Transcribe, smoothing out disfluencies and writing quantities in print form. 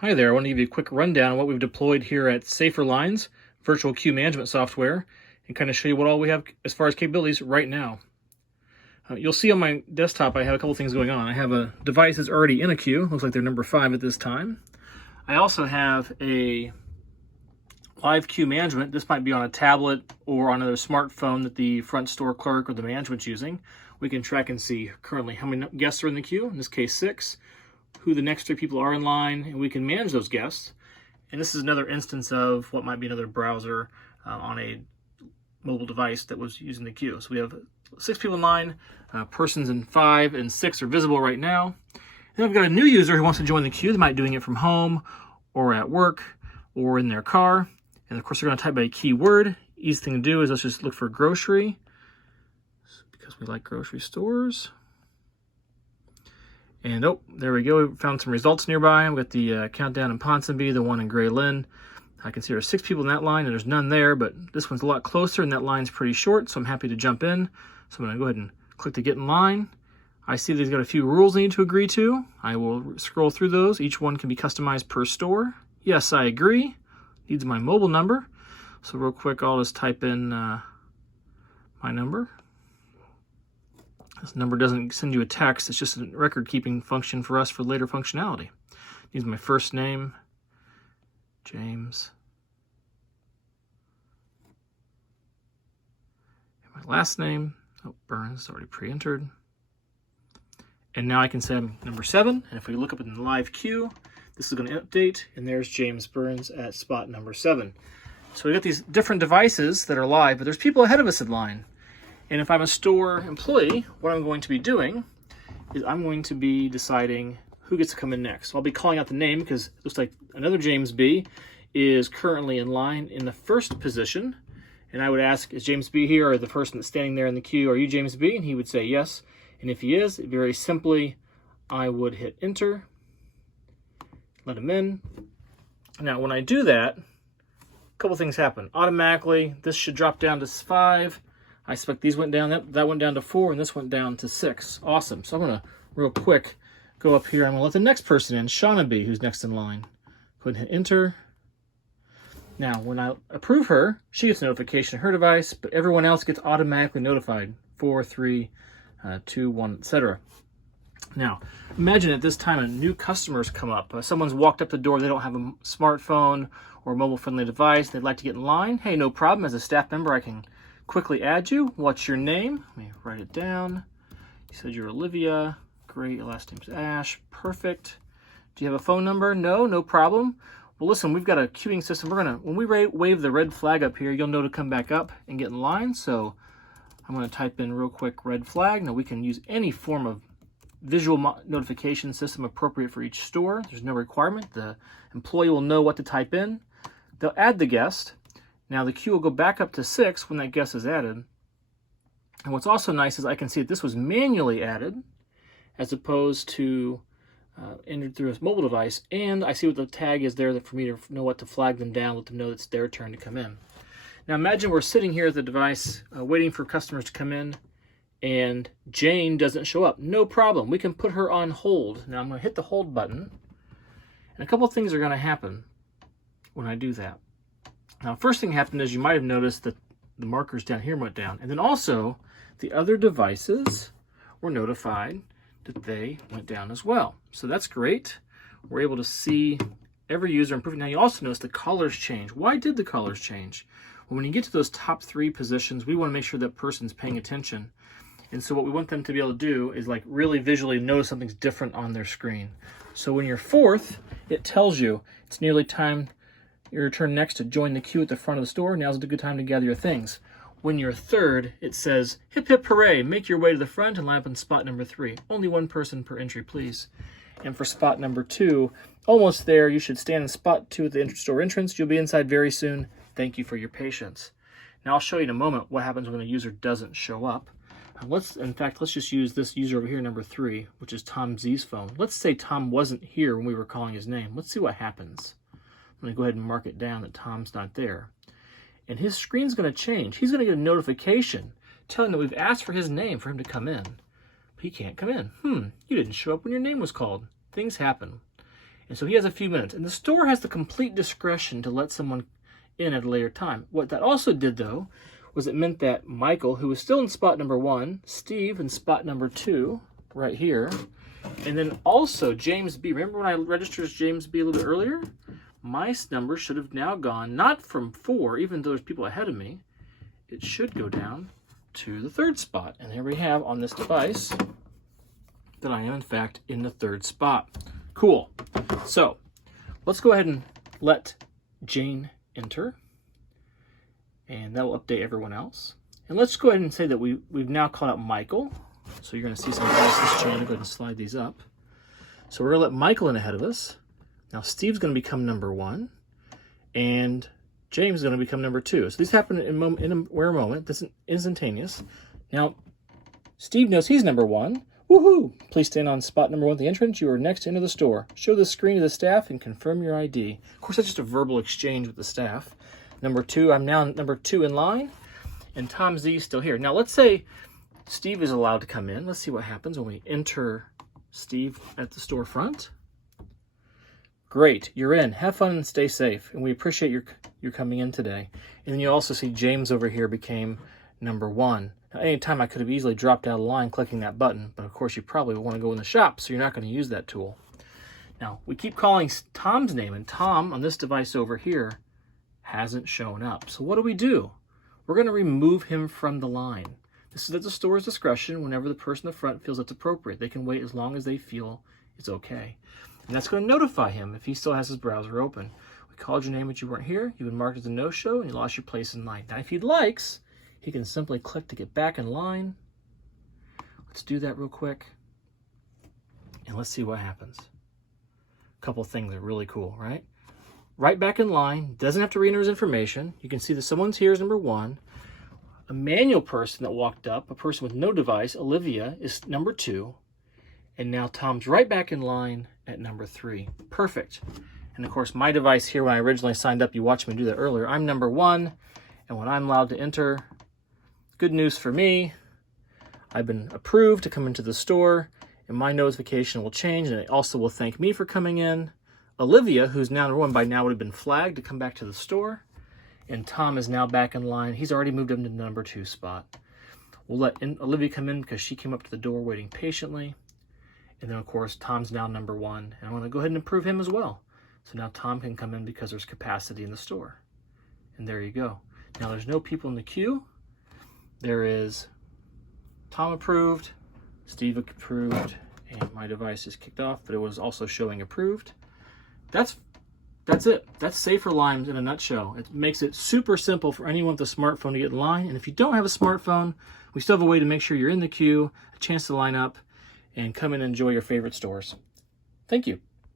Hi there, I want to give you a quick rundown of what we've deployed here at Saferlines virtual queue management software and kind of show you what all we have as far as capabilities right now. You'll see on my desktop I have a couple things going on. I have a device that's already in a queue, looks like they're number 5 at this time. I also have a live queue management. This might be on a tablet or on another smartphone that the front store clerk or the management's using. We can track and see currently how many guests are in the queue, in this case 6, who the next 3 people are in line, and we can manage those guests. And this is another instance of what might be another browser on a mobile device that was using the queue. So we have 6 people in line, persons in 5 and 6 are visible right now. Then I've got a new user who wants to join the queue. They might be doing it from home or at work or in their car. And of course, they're going to type by a keyword. Easy thing to do is let's just look for grocery, because we like grocery stores. And oh, there we go. We found some results nearby. We've got the countdown in Ponsonby, the one in Gray Lynn. I can see there's 6 people in that line, and there's none there, but this one's a lot closer, and that line's pretty short, so I'm happy to jump in. So I'm going to go ahead and click to get in line. I see they've got a few rules I need to agree to. I will scroll through those. Each one can be customized per store. Yes, I agree. Needs my mobile number. So real quick, I'll just type in my number. This number doesn't send you a text. It's just a record-keeping function for us for later functionality. Needs my first name, James. And my last name, oh, Burns, already pre-entered. And now I can say I'm number 7. And if we look up in the live queue, this is going to update, and there's James Burns at spot number 7. So we got these different devices that are live, but there's people ahead of us in line. And if I'm a store employee, what I'm going to be doing is I'm going to be deciding who gets to come in next. So I'll be calling out the name because it looks like another James B is currently in line in the first position. And I would ask, is James B here, or the person that's standing there in the queue, are you James B? And he would say yes. And if he is, very simply, I would hit enter, let him in. Now, when I do that, a couple things happen. Automatically, this should drop down to 5. I expect these went down, that went down to 4, and this went down to 6. Awesome. So I'm going to, real quick, go up here. I'm going to let the next person in, Shauna B, who's next in line. Go ahead and hit enter. Now, when I approve her, she gets a notification on her device, but everyone else gets automatically notified. 4, 3, 2, 1, etc. Now, imagine at this time a new customer's come up. Someone's walked up the door, they don't have a smartphone or mobile-friendly device, they'd like to get in line. Hey, no problem. As a staff member, I can quickly add you. What's your name? Let me write it down. You said you're Olivia. Great. Your last name's Ash. Perfect. Do you have a phone number? No, no problem. Well, listen, we've got a queuing system. We're gonna, when we wave the red flag up here, you'll know to come back up and get in line. So I'm going to type in real quick red flag. Now we can use any form of visual notification system appropriate for each store. There's no requirement. The employee will know what to type in. They'll add the guest. Now the queue will go back up to 6 when that guest is added. And what's also nice is I can see that this was manually added as opposed to entered through a mobile device. And I see what the tag is there for me to know what to flag them down, let them know it's their turn to come in. Now imagine we're sitting here at the device waiting for customers to come in, and Jane doesn't show up. No problem. We can put her on hold. Now I'm going to hit the hold button, and a couple of things are going to happen when I do that. Now, first thing happened is you might have noticed that the markers down here went down, and then also the other devices were notified that they went down as well. So that's great. We're able to see every user improving. Now you also notice the colors change. Why did the colors change? Well, when you get to those top 3 positions, we want to make sure that person's paying attention. And so what we want them to be able to do is like really visually notice something's different on their screen. So when you're 4th, it tells you it's nearly time your turn next to join the queue at the front of the store. Now's a good time to gather your things. When you're 3rd, it says, hip hip hooray, make your way to the front and line up in spot number 3. Only 1 person per entry, please. And for spot number 2, almost there, you should stand in spot 2 at the store entrance. You'll be inside very soon. Thank you for your patience. Now I'll show you in a moment what happens when a user doesn't show up. Let's just use this user over here, number 3, which is Tom Z's phone. Let's say Tom wasn't here when we were calling his name. Let's see what happens. I'm going to go ahead and mark it down that Tom's not there. And his screen's going to change. He's going to get a notification telling that we've asked for his name for him to come in. But he can't come in. You didn't show up when your name was called. Things happen. And so he has a few minutes. And the store has the complete discretion to let someone in at a later time. What that also did, though, was it meant that Michael, who was still in spot number 1, Steve in spot number 2, right here, and then also James B. Remember when I registered as James B. a little bit earlier? My number should have now gone, not from 4, even though there's people ahead of me, it should go down to the 3rd spot. And here we have on this device that I am, in fact, in the 3rd spot. Cool. So let's go ahead and let Jane enter. And that will update everyone else. And let's go ahead and say that we've now called out Michael. So you're going to see some devices, Jane. Go ahead and slide these up. So we're going to let Michael in ahead of us. Now Steve's going to become number 1. And James is going to become number 2. So these happen in a moment. This is instantaneous. Now, Steve knows he's number 1. Woohoo! Please stand on spot number 1 at the entrance. You are next to enter the store. Show the screen to the staff and confirm your ID. Of course, that's just a verbal exchange with the staff. Number 2, I'm now number 2 in line. And Tom Z is still here. Now, let's say Steve is allowed to come in. Let's see what happens when we enter Steve at the store front. Great, you're in. Have fun and stay safe. And we appreciate your coming in today. And then you also see James over here became number 1. Now, anytime I could have easily dropped out of the line clicking that button, but of course you probably want to go in the shop, so you're not going to use that tool. Now, we keep calling Tom's name, and Tom on this device over here hasn't shown up. So what do? We're going to remove him from the line. This is at the store's discretion. Whenever the person in the front feels it's appropriate, they can wait as long as they feel it's okay. And that's going to notify him if he still has his browser open. We called your name, but you weren't here. You've been marked as a no-show, and you lost your place in line. Now, if he likes, he can simply click to get back in line. Let's do that real quick. And let's see what happens. A couple things are really cool, right? Right back in line, doesn't have to re-enter his information. You can see that someone's here is number 1. A manual person that walked up, a person with no device, Olivia, is number 2. And now Tom's right back in line at number 3. Perfect. And of course, my device here, when I originally signed up, you watched me do that earlier, I'm number 1. And when I'm allowed to enter, good news for me, I've been approved to come into the store, and my notification will change, and it also will thank me for coming in. Olivia, who's now number 1, by now would have been flagged to come back to the store. And Tom is now back in line. He's already moved him to the number 2 spot. We'll let Olivia come in because she came up to the door waiting patiently. And then, of course, Tom's now number 1. And I'm going to go ahead and approve him as well. So now Tom can come in because there's capacity in the store. And there you go. Now there's no people in the queue. There is Tom approved, Steve approved, and my device is kicked off, but it was also showing approved. That's it. That's Safer Lines in a nutshell. It makes it super simple for anyone with a smartphone to get in line. And if you don't have a smartphone, we still have a way to make sure you're in the queue, a chance to line up, and come and enjoy your favorite stores. Thank you.